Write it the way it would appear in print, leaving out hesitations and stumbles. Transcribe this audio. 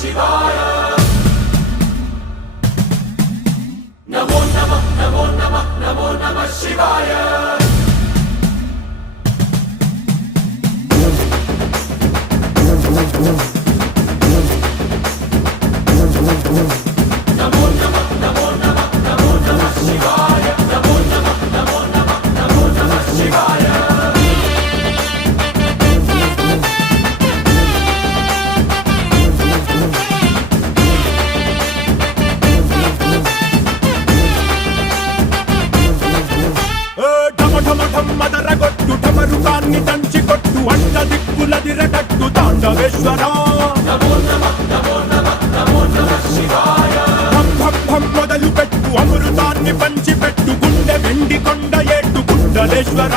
శివాయ నమో నమః నమో నమః నమో నమః శివాయ నమో నమః నమో నమః నమో నమః శివాయ నమో నమః నమో నమః నమో నమః శివాయ మదరగొట్టు ఢమరుకాన్ని దంచి కొట్టు అంట దిక్కులదిరగట్టు తాండవేశ్వర నమో నమః నమో నమః నమో నమః శివాయ భం భం భం మొదలు పెట్టు అమృతాన్ని పంచి పెట్టు గుండె వెండి కొండ ఏట్టు గుండలేశ్వర